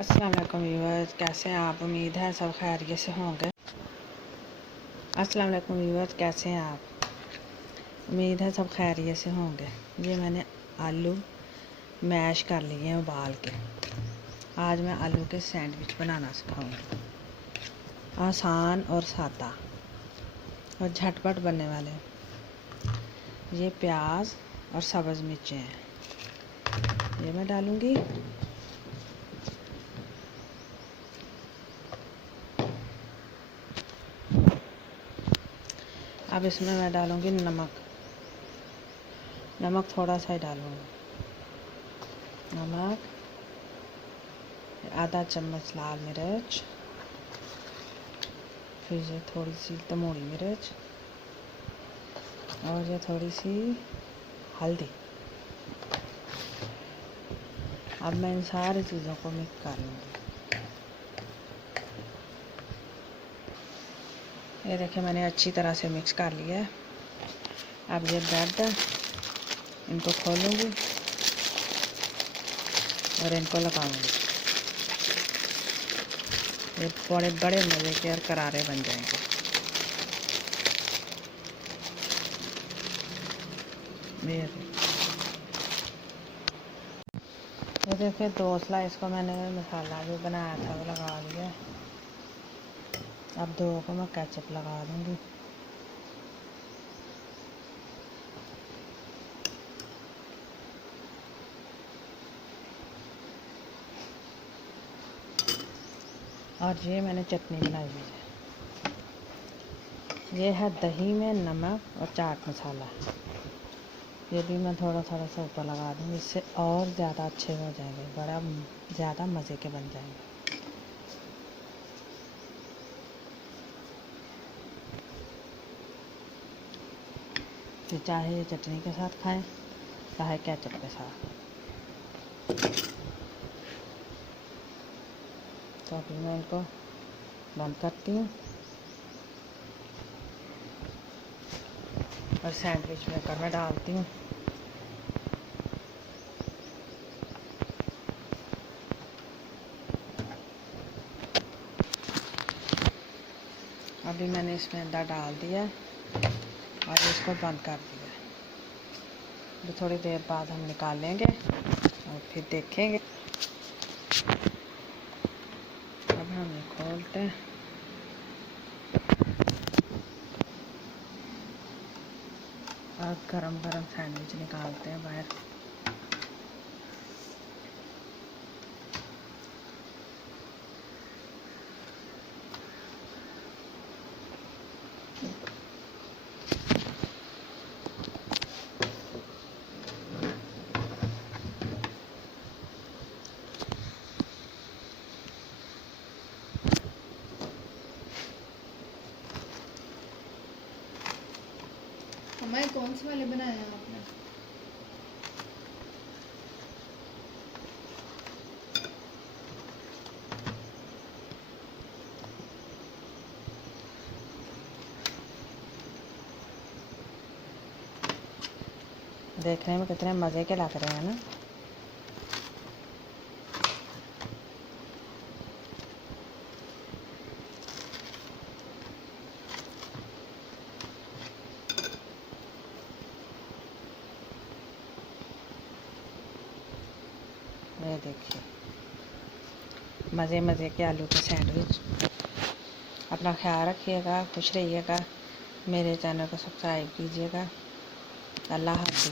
अस्सलाम वालेकुम व्यूअर्स, कैसे हैं आप? उम्मीद है सब खैरियत से होंगे। अस्सलाम वालेकुम व्यूअर्स, कैसे हैं आप? उम्मीद है सब खैरियत से होंगे। ये मैंने आलू मैश कर लिए हैं उबाल के। आज मैं आलू के सैंडविच बनाना सिखाऊंगी। आसान और सादा और झटपट बनने वाले। ये प्याज और सब्ज़ मिर्चें हैं, ये मैं डालूँगी। अब इसमें मैं डालूँगी नमक थोड़ा सा ही डालूँगी। नमक, आधा चम्मच लाल मिर्च, फिर ये थोड़ी सी तमोड़ी मिर्च और ये थोड़ी सी हल्दी। अब मैं इन सारी चीज़ों को मिक्स कर लूँगी। ये देखिए मैंने अच्छी तरह से मिक्स कर लिया है। अब ये ब्रेड इनको खोलूँगी और इनको लगाऊँगी। ये बड़े बड़े मज़े के और करारे बन जाएंगे। ये देखिए 2 स्लाइस को मैंने मसाला जो बनाया था वो लगा दिया। अब 2 को मैं केचप लगा दूँगी। और ये मैंने चटनी बनाई हुई है। ये है दही में नमक और चाट मसाला। ये भी मैं थोड़ा थोड़ा सा ऊपर लगा दूँगी, इससे और ज़्यादा अच्छे हो जाएंगे, बड़ा ज़्यादा मज़े के बन जाएंगे। तो चाहे ये चटनी के साथ खाएं, चाहे केचप के साथ। तो अभी मैं इनको बंद करती हूँ और सैंडविच मेकर में डालती हूँ। अभी मैंने इसमें अंदर डाल दिया और इसको बंद कर दिया। तो थोड़ी देर बाद हम निकालेंगे और फिर देखेंगे। अब हम खोलते हैं और गरम गरम सैंडविच निकालते हैं बाहर। हमारे कौन से वाले बनाए हैं आपने? देखने में कितने मज़े के लग रहे हैं ना। ये देखिए मज़े मज़े के आलू के सैंडविच। अपना ख्याल रखिएगा, खुश रहिएगा। मेरे चैनल को सब्सक्राइब कीजिएगा। अल्लाह हाफ़िज़।